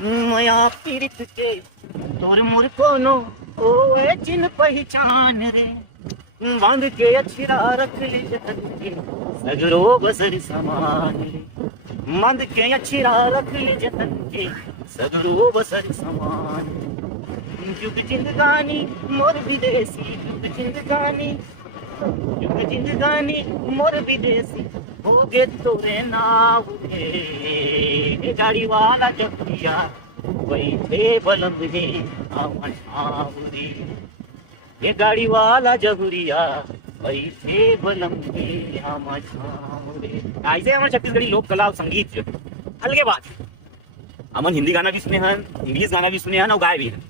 मया पीरित के तोर मोर कोनो ओए चिन पहचान रे बांध के अछरा रख ले जतन के सगरो बसर समान रे बांध के अछरा रख ले जतन के सगरो बसर समान जुग जिंदगानी मोर विदेशी जुग जिंदगानी मोर विदेशी हो गे तोरे नाव रे गाड़ी वाला जपिया बैठे बलम रे आवन रे ये गाड़ी वाला जहुरिया बैठे बलम रे आवन रे। ऐसे हमारे छत्तीसगढ़ी लोक कला और संगीत जो अलगे बात है। हमन हिंदी गाना भी सुने हैं, इंग्लिश गाना भी सुने हैं और गाए भी हैं।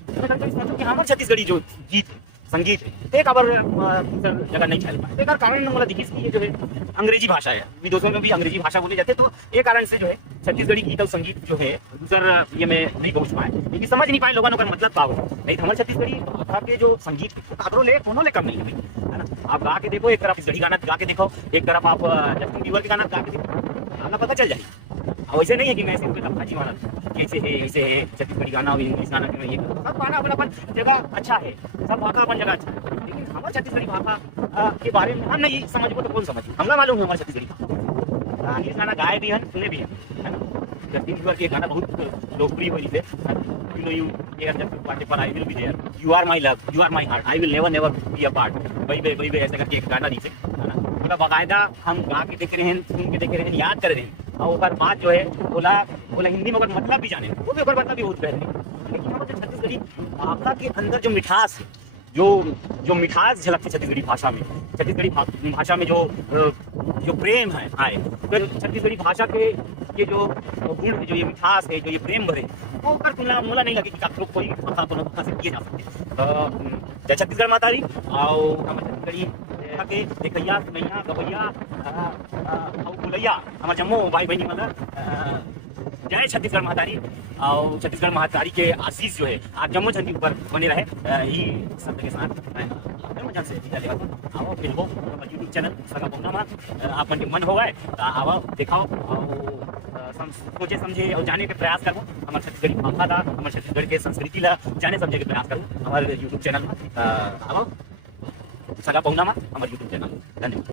हमारे छत्तीसगढ़ी जो गीत संगीत है एक अबर जगह नहीं चल पाए। एक कारण मला दिखी कि ये जो है अंग्रेजी भाषा है, विदेशों में भी अंग्रेजी भाषा बोले जाते, तो एक कारण से जो है छत्तीसगढ़ी गीत और संगीत जो है दूसर ये में नहीं पहुंच पाए, क्योंकि समझ नहीं पाए लोगों का मतलब का हो। नहीं तो हमारे छत्तीसगढ़ी भाषा के जो संगीत काकरो ले कोनो ले कम नहीं है ना। आप गा के देखो, एक तरफ छत्तीसगढ़ी गाना गा के देखो, एक तरफ आप जस्टिन बीबर के गाना गा के देखो, आपका पता चल जाए। अब वैसे नहीं है कि मैं ऐसे लफाजी वाला कैसे है ऐसे है छत्तीसगढ़ी गाना और इंग्लिश गाना में ये सब गाना अपन जगह अच्छा है, सब भाषा अपन जगह अच्छा है, लेकिन हमारे छत्तीसगढ़ी भाषा के बारे में हम नहीं समझ को तो कौन समझ, हमला मालूम है हमारे छत्तीसगढ़ी भाषा। इंग्लिश गाना गाए भी हैं, सुने भी हैं, है ना। जस्टिन बीबर के गाना बहुत लोकप्रिय हुई थे, you know you here just party पर I will be there, you are my love, you are my heart, I will never never be apart, वही ऐसे करके एक गाना नीचे, है ना। मतलब बाकायदा हम गा के देख रहे हैं, सुन के देख रहे हैं, याद कर रहे हैं, और ओकर बात जो है बोला हिंदी में मतलब भी जाने, वो भी ओकर मतलब भी बहुत बेहतरीन। लेकिन हमारे छत्तीसगढ़ी भाषा के अंदर जो मिठास है, जो मिठास झलकती छत्तीसगढ़ी भाषा में, छत्तीसगढ़ी भाषा में जो प्रेम है आए, फिर छत्तीसगढ़ी भाषा के ये जो गुण है, जो ये मिठास है, जो ये प्रेम भरे, वो कर मुला नहीं लगे कि काकरो कोई भाषा को भाषा से किए जा सकते। जय छत्तीसगढ़ माता दी और हमारे छत्तीसगढ़ी के देखैया सुनैया गवैया और बोलैया हमारे जम्मू भाई बहनी मतलब जय छत्तीसगढ़ महातारी और छत्तीसगढ़ महातारी के आशीष जो है आज जम्मू झंडी ऊपर बने रहे, ही शब्द के साथ मजा से आओ फिर हो यूट्यूब चैनल सगा पौना में आप मन हो गए आओ दिखाओ और सोचे समझे और जाने के प्रयास करो। हमारे छत्तीसगढ़ी भाषा था, हमारे छत्तीसगढ़ के संस्कृति ला जाने समझे के प्रयास करो हमारे यूट्यूब चैनल में। आओ सगा पौना में हमारे यूट्यूब चैनल। धन्यवाद।